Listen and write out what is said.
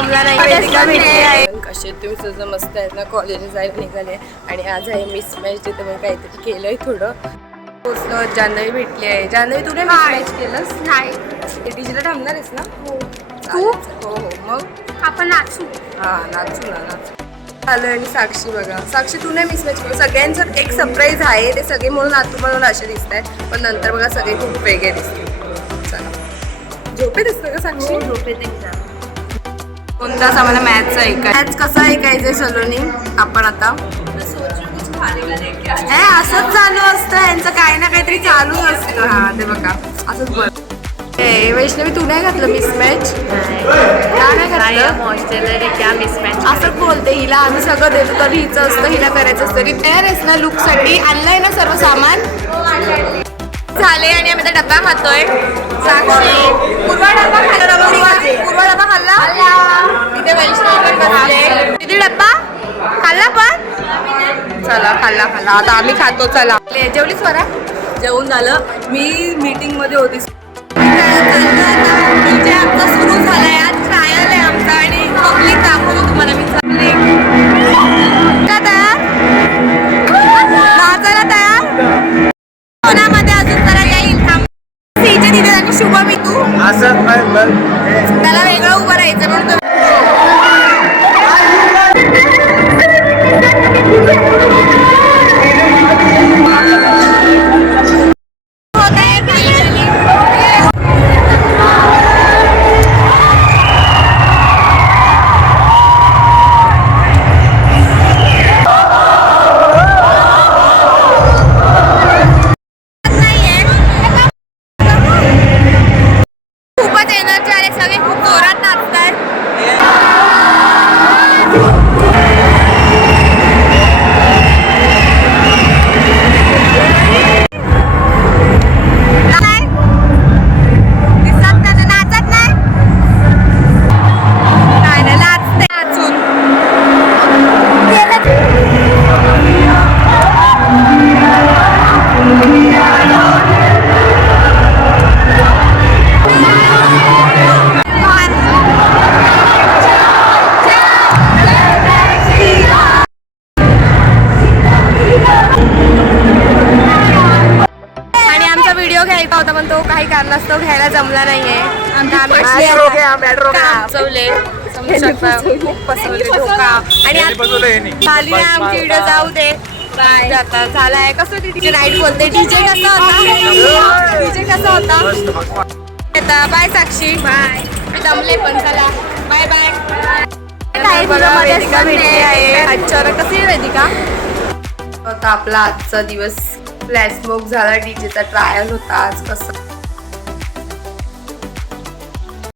जमला नाही आहे? कसे तुम्ही सगळं मस्त आहेत ना? कॉलेजला जायला निघाले. आणि आज आहे मिस मॅच तिथे मी काहीतरी केलंय थोडं. पोचलो जान्हवी भेटली आहे. जान्हवी तुला मॅच केलंस? नाही. डीजेला थांबणार आहेस ना? चालेल. हो हो. मग? आपण नाचू. हा नाचू ना नाचू. आलो आणि साक्षी बघा. साक्षी तू नाही मिस मॅच केलं सगळ्यांचं एक सरप्राईज आहे. ते सगळे म्हणून नातू म्हणून असे दिसत आहेत पण नंतर बघा सगळे खूप वेगळे दिसतात चला. झोपे दिसतं का साक्षी? कोणताच आम्हाला मॅथच ऐकाय मॅथ्स कसं ऐकायचंय सलोनी? आपण आता. हे असंच चालू असतं. यांचं काही ना काहीतरी चालू असतं. हा ते बघा. असंच बरं वैष्णवी तू नाही घातलं मिस मॅच का नाही घातलं? असंच बोलते. हिला आम्ही सगळं देतो. तर हिचं असतं हिला करायचं असतं. तरी तयार आहेस ना लुकसाठी आणलंय ना सर्व सामान? झाले आणि आम्ही आता डब्बा खातोय. साक्षी. पूर्वा डब्बा खाल्ला. पूर्वा पूर्वा डब्बा खाल्ला तिथे वैष्णवी पण बसले तिथे डब्बा खाल्ला पण चला खाल्ला खाल्ला आता आम्ही खातो चला. ले, जेवलीच बरा जेवून झालं. मी मीटिंगमध्ये होती आमचा सुरू झालाय आज ट्रायल आहे आमचा आणि पब्लिक दाखवतो तुम्हाला मी शुभम तू त्याला वेगळं उभं राहायचं म्हणून खूपच एनर्जी आले सगळे खूप जोरात नाचतायत घ्यायचा होता पण तो काही कारणास्तव घ्यायला जमला नाहीये. समजू शकता. खूप फसवले धोका आणि झाली आहे आमची व्हिडिओ जाऊ दे. बाय. आता झालाय. कसं ते डीजे नाईट बोलते? डीजे कसा होता? डीजे कसा होता? बाय साक्षी. बाय. मी दमले पण चला. Bye bye. तुला मध्ये वेदिका आहे? कशी आहे. आता आपला आजचा दिवस. फ्लॅश स्मोक झाला डीजेचा ट्रायल होता आज कसं?